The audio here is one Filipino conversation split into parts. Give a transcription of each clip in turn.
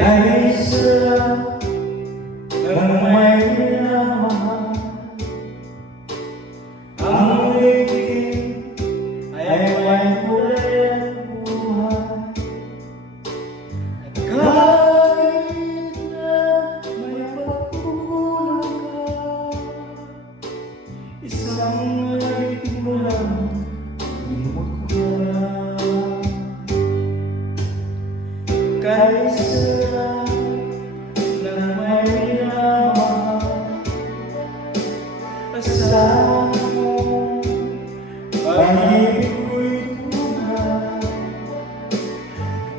Kaisa ng may minamahal, ang ligid ay may kulay at buhay. At kahit na may pagkukulang ka, isang malit mo lang, limot ko na. Kaisa ng may minamahal, asahan mo, pag-ibig ko'y tunay.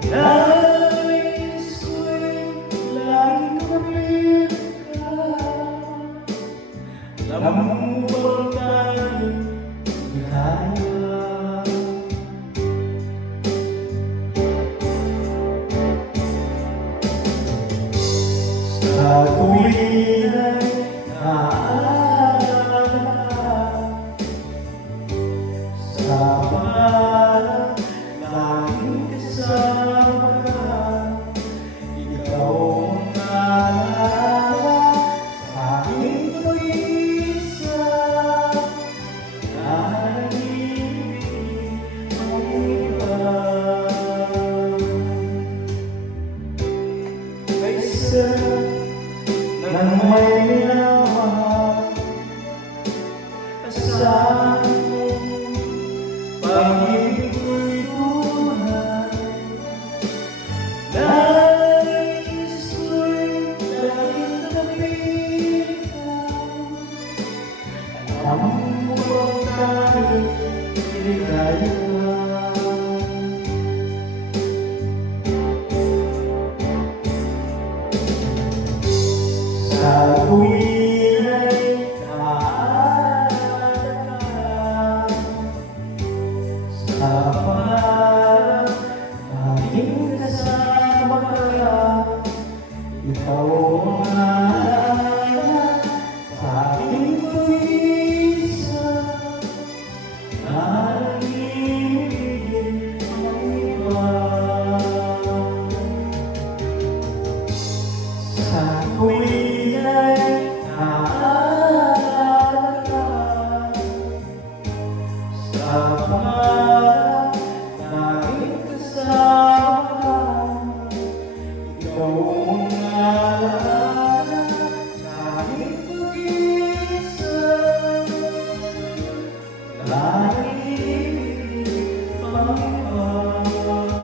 Nais ko'y laging kapit ka. Alam mo bang tayo'y ligaya? Sa tuwing ay naaalala ka, sa pangarap laging kasama ka. Ikaw ang naalala sa aking pag-iisa, nananibig ang iba. Kaisa ng may minamahal, asahan mo, pag-ibig ko'y tunay. Nais ko'y laging kapit ka. Alam mo bang tayo'y ligaya? Sa tuwing ay naaalala ka, sa pangarap laging kasama ka. Ikaw ang naalala sa aking pag-iisa, nananibig ang iba. Sa tuwing ay naaalala ka, sa pangarap laging kasama ka. Ikaw ang naalala sa aking pag-iisa, nananibig ang